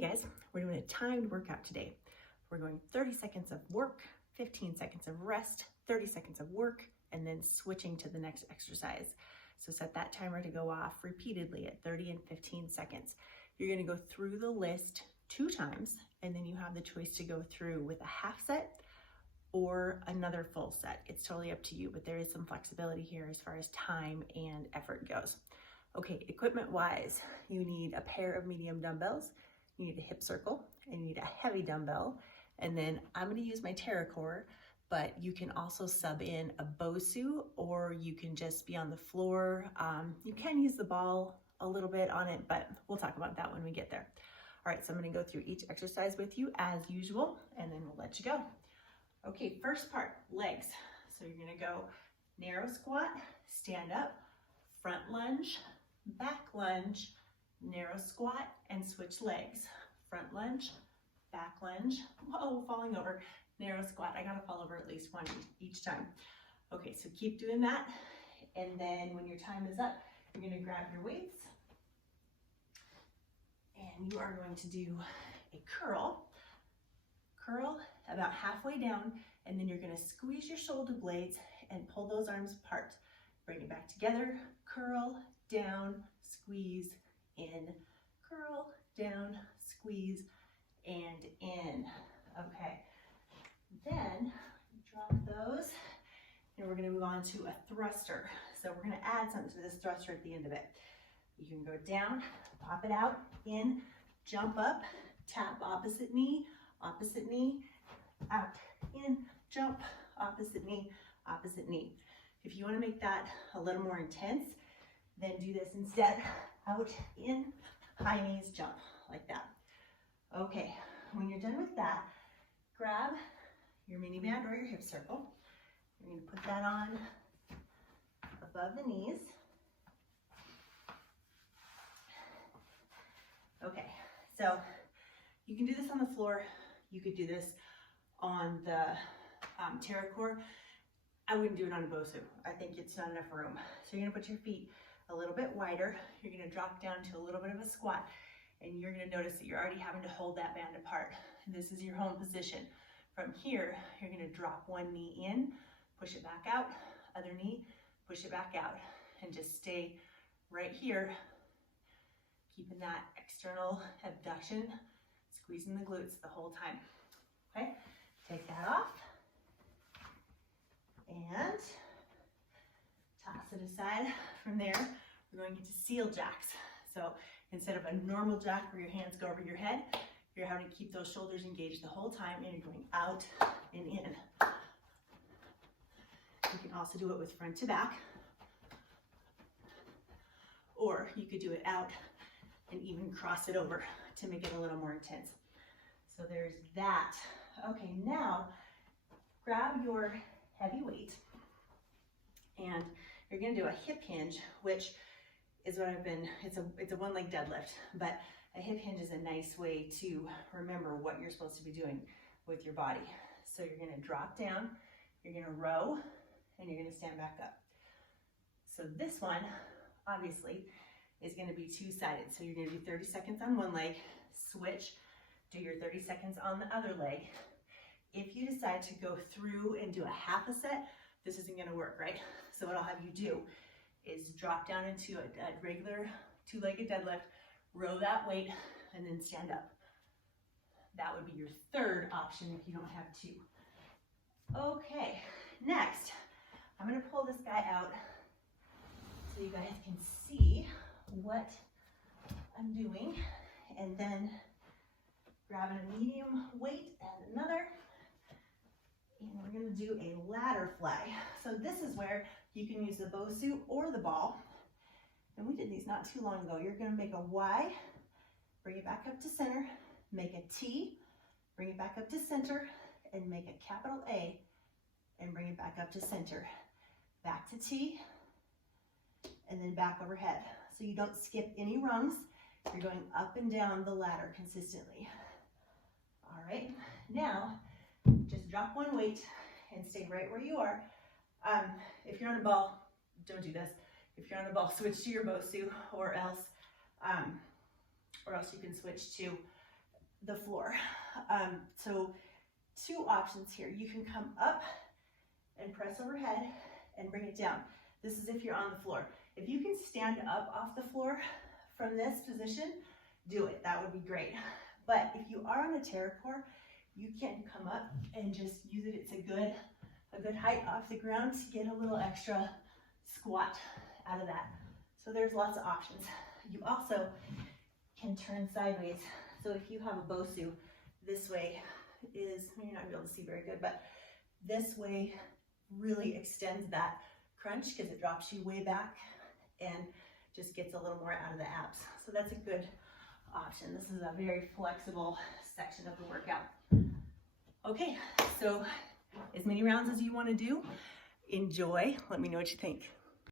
Hey guys, we're doing a timed workout today. We're going 30 seconds of work, 15 seconds of rest, 30 seconds of work, and then switching to the next exercise. So set that timer to go off repeatedly at 30 and 15 seconds. You're gonna go through the list 2 times, and then you have the choice to go through with a half set or another full set. It's totally up to you, but there is some flexibility here as far as time and effort goes. Okay, equipment wise, you need a pair of medium dumbbells, you need a hip circle, and you need a heavy dumbbell. And then I'm gonna use my Terra-Core, but you can also sub in a BOSU, or you can just be on the floor. You can use the ball a little bit on it, but we'll talk about that when we get there. All right, so I'm gonna go through each exercise with you as usual, and then we'll let you go. Okay, first part, legs. So you're gonna go narrow squat, stand up, front lunge, back lunge, narrow squat, and switch legs. Front lunge, back lunge, whoa, falling over, narrow squat. I gotta fall over at least one each time. Okay, so keep doing that. And then when your time is up, you're gonna grab your weights and you are going to do a curl about halfway down, and then you're gonna squeeze your shoulder blades and pull those arms apart. Bring it back together, curl, down, squeeze, in, curl, down, squeeze, and in. Okay, then drop those, and we're gonna move on to a thruster. So we're gonna add something to this thruster at the end of it. You can go down, pop it out, in, jump up, tap opposite knee, out, in, jump, opposite knee, opposite knee. If you want to make that a little more intense, then do this instead. Out, in, high knees, jump, like that. Okay, when you're done with that, grab your mini band or your hip circle. You're going to put that on above the knees. Okay, so you can do this on the floor. You could do this on the Terra-Core. I wouldn't do it on a BOSU. I think it's not enough room. So you're gonna put your feet a little bit wider. You're gonna drop down to a little bit of a squat, and you're gonna notice that you're already having to hold that band apart. And this is your home position. From here, you're gonna drop one knee in, push it back out, other knee, push it back out, and just stay right here, keeping that external abduction, squeezing the glutes the whole time. Okay, take that off and toss it aside. From there, we're going into seal jacks. So instead of a normal jack where your hands go over your head, you're having to keep those shoulders engaged the whole time, and you're going out and in. You can also do it with front to back, or you could do it out and even cross it over to make it a little more intense. So there's that. Okay, now grab your heavy weight, and you're gonna do a hip hinge, which is what it's a one leg deadlift, but a hip hinge is a nice way to remember what you're supposed to be doing with your body. So you're gonna drop down, you're gonna row, and you're gonna stand back up. So this one, obviously, is gonna be 2-sided. So you're gonna do 30 seconds on one leg, switch, do your 30 seconds on the other leg. If you decide to go through and do a half a set, this isn't gonna work, right? So what I'll have you do is drop down into a regular 2-legged deadlift, row that weight, and then stand up. That would be your third option if you don't have 2. Okay, next, I'm gonna pull this guy out so you guys can see what I'm doing, and then grabbing a medium weight and another, and we're gonna do a ladder fly. So this is where you can use the BOSU or the ball, and we did these not too long ago. You're gonna make a Y, bring it back up to center, make a T, bring it back up to center, and make a capital A, and bring it back up to center. Back to T, and then back overhead. So you don't skip any rungs. You're going up and down the ladder consistently. All right, now just drop one weight and stay right where you are. If you're on a ball, don't do this. If you're on a ball, switch to your BOSU, or else you can switch to the floor. So two options here. You can come up and press overhead and bring it down. This is if you're on the floor. If you can stand up off the floor from this position, do it. That would be great. But if you are on a Terra-Core, you can come up and just use it. It's a good height off the ground to get a little extra squat out of that. So there's lots of options. You also can turn sideways. So if you have a BOSU, this way is, you're not gonna be able to see very good, but this way really extends that crunch because it drops you way back and just gets a little more out of the abs. So that's a good option. This is a very flexible section of the workout. Okay, so as many rounds as you want to do, enjoy. Let me know what you think.